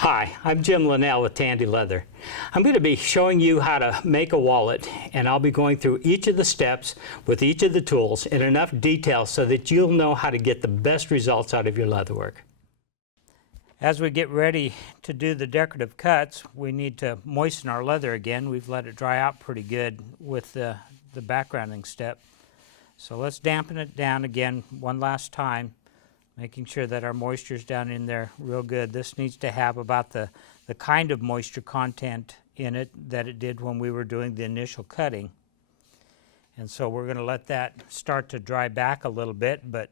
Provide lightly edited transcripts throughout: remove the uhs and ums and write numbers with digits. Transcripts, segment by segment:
Hi, I'm Jim Linnell with Tandy Leather. I'm going to be showing you how to make a wallet, and I'll be going through each of the steps with each of the tools in enough detail so that you'll know how to get the best results out of your leatherwork. As we get ready to do the decorative cuts, we need to moisten our leather again. We've let it dry out pretty good with the backgrounding step. So let's dampen it down again one last time, making sure that our moisture is down in there real good. This needs to have about the kind of moisture content in it that it did when we were doing the initial cutting. And so we're going to let that start to dry back a little bit, but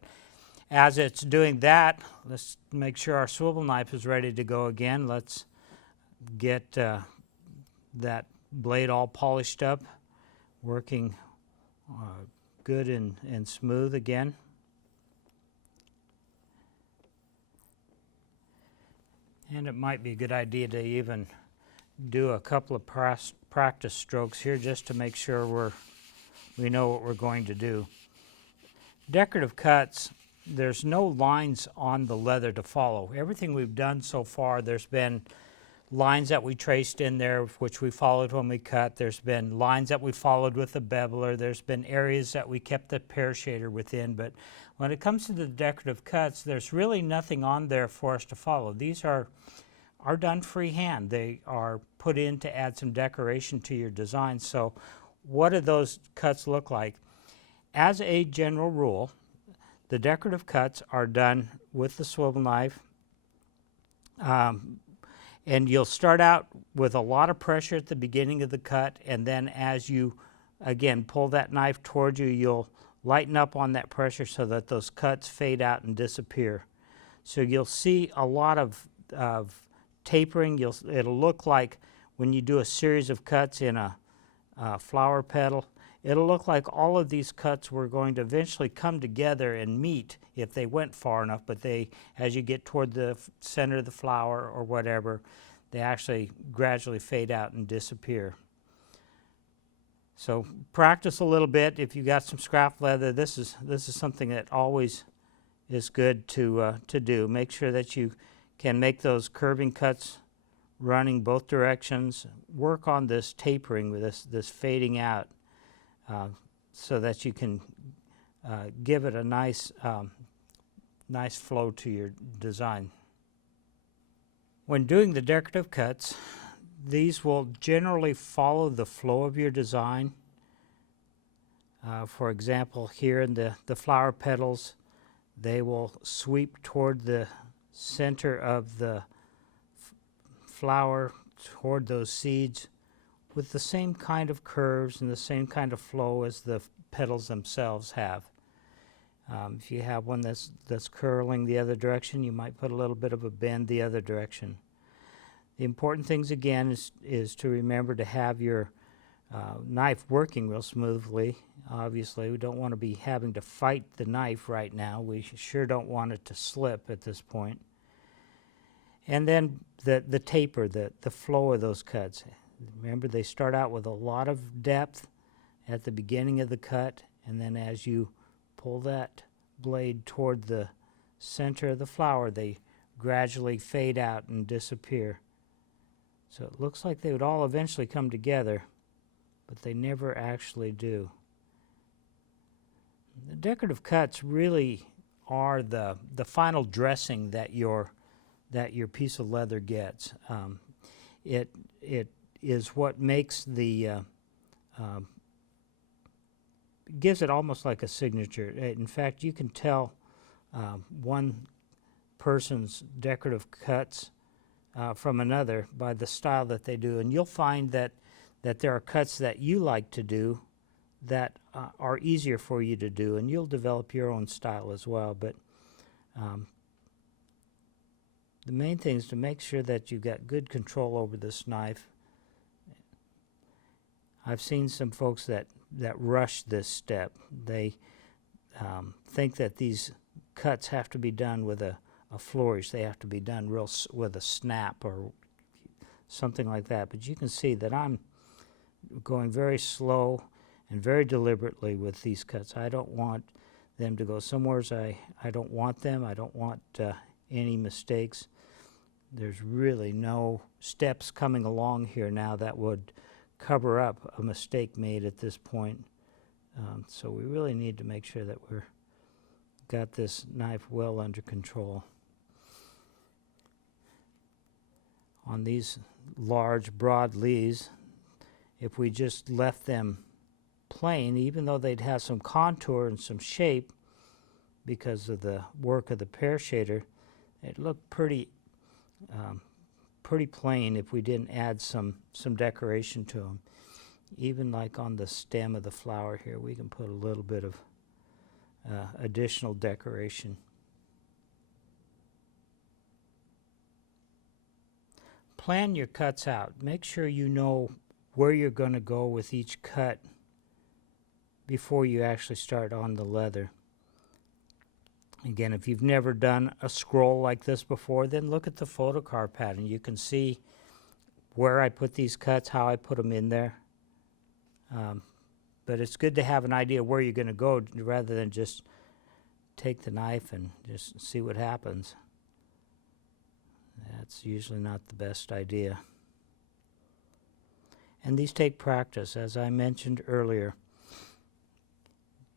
as it's doing that, let's make sure our swivel knife is ready to go again. Let's get that blade all polished up, working good and smooth again. And it might be a good idea to even do a couple of practice strokes here just to make sure we know what we're going to do. Decorative cuts, there's no lines on the leather to follow. Everything we've done so far, there's been lines that we traced in there which we followed when we cut. There's been lines that we followed with the beveler. There's been areas that we kept the pear shader within. But when it comes to the decorative cuts, there's really nothing on there for us to follow. These are done freehand. They are put in to add some decoration to your design. So what do those cuts look like? As a general rule, the decorative cuts are done with the swivel knife. And you'll start out with a lot of pressure at the beginning of the cut, and then as you, again, pull that knife towards you, you'll lighten up on that pressure so that those cuts fade out and disappear. So you'll see a lot of tapering. It'll look like when you do a series of cuts in a flower petal, it'll look like all of these cuts were going to eventually come together and meet if they went far enough, but as you get toward the center of the flower or whatever, they actually gradually fade out and disappear. So practice a little bit. If you got some scrap leather, this is something that always is good to do. Make sure that you can make those curving cuts running both directions. Work on this tapering with this fading out so that you can give it a nice flow to your design. When doing the decorative cuts, these will generally follow the flow of your design. For example, here in the flower petals, they will sweep toward the center of the flower, toward those seeds, with the same kind of curves and the same kind of flow as the petals themselves have. If you have one that's curling the other direction, you might put a little bit of a bend the other direction. The important things again is to remember to have your knife working real smoothly. Obviously, we don't want to be having to fight the knife right now. We sure don't want it to slip at this point. And then the taper, the flow of those cuts. Remember, they start out with a lot of depth at the beginning of the cut, and then as you pull that blade toward the center of the flower, they gradually fade out and disappear. So it looks like they would all eventually come together, but they never actually do. The decorative cuts really are the final dressing that your piece of leather gets. It is what makes gives it almost like a signature. In fact, you can tell one person's decorative cuts from another by the style that they do, and you'll find that there are cuts that you like to do that are easier for you to do, and you'll develop your own style as well. But the main thing is to make sure that you've got good control over this knife. I've seen some folks that rush this step. They think that these cuts have to be done with a flourish. They have to be done with a snap or something like that. But you can see that I'm going very slow and very deliberately with these cuts. I don't want them to go somewhere I don't want them. I don't want any mistakes. there's really no steps coming along here now that would cover up a mistake made at this point. So we really need to make sure that we're got this knife well under control. On these large broad leaves, if we just left them plain, even though they'd have some contour and some shape because of the work of the pear shader, it looked pretty plain if we didn't add some decoration to them. Even like on the stem of the flower here, we can put a little bit of additional decoration. Plan your cuts out. Make sure you know where you're going to go with each cut before you actually start on the leather. Again, if you've never done a scroll like this before, then look at the photo card pattern. You can see where I put these cuts, how I put them in there. But it's good to have an idea where you're going to go rather than just take the knife and just see what happens. That's usually not the best idea. And these take practice, as I mentioned earlier.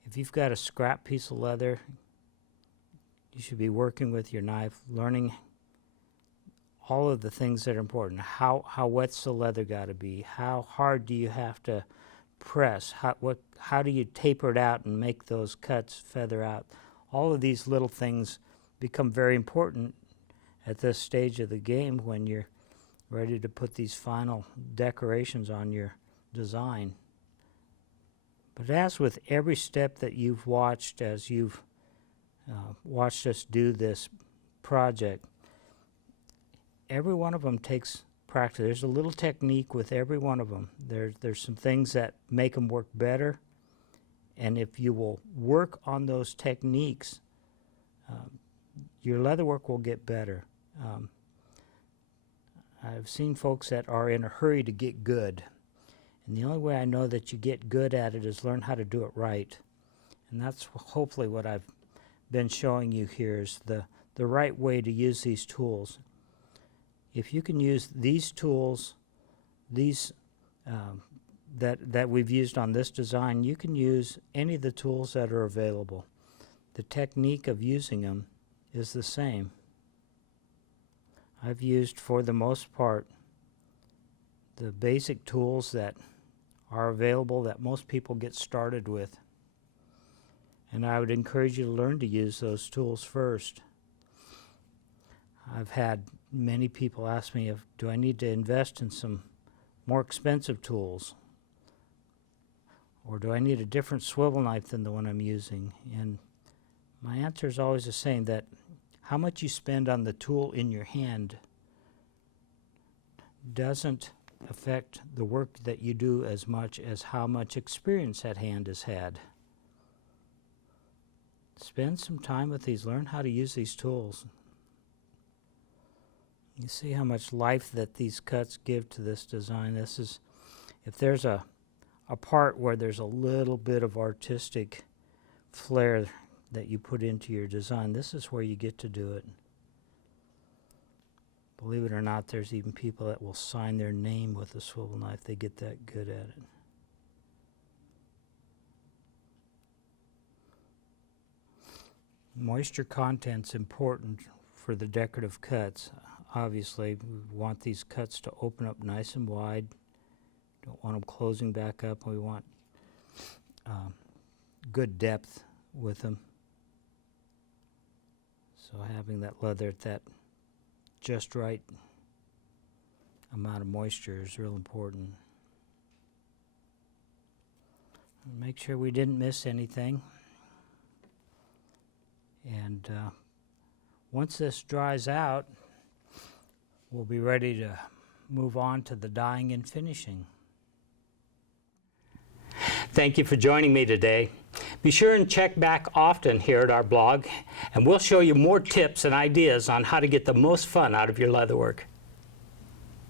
If you've got a scrap piece of leather, you should be working with your knife, learning all of the things that are important. How wet's the leather got to be? How hard do you have to press? How do you taper it out and make those cuts feather out? All of these little things become very important at this stage of the game when you're ready to put these final decorations on your design. But as with every step that you've watched as you've watched us do this project, every one of them takes practice. There's a little technique with every one of them. There's some things that make them work better, and if you will work on those techniques, your leather work will get better. I've seen folks that are in a hurry to get good, and the only way I know that you get good at it is learn how to do it right. And that's hopefully what I've been showing you here, is the right way to use these tools. If you can use these tools, these that we've used on this design, you can use any of the tools that are available. The technique of using them is the same. I've used, for the most part, the basic tools that are available that most people get started with. And I would encourage you to learn to use those tools first. I've had many people ask me, do I need to invest in some more expensive tools? Or do I need a different swivel knife than the one I'm using? And my answer is always the same, that how much you spend on the tool in your hand doesn't affect the work that you do as much as how much experience that hand has had. Spend some time with these. Learn how to use these tools. You see how much life that these cuts give to this design. This is, if there's a part where there's a little bit of artistic flair that you put into your design, this is where you get to do it. Believe it or not, there's even people that will sign their name with a swivel knife. They get that good at it. Moisture content's important for the decorative cuts. Obviously, we want these cuts to open up nice and wide. Don't want them closing back up. We want good depth with them. So having that leather at that just right amount of moisture is real important. Make sure we didn't miss anything. And once this dries out, we'll be ready to move on to the dyeing and finishing. Thank you for joining me today. Be sure and check back often here at our blog, and we'll show you more tips and ideas on how to get the most fun out of your leatherwork.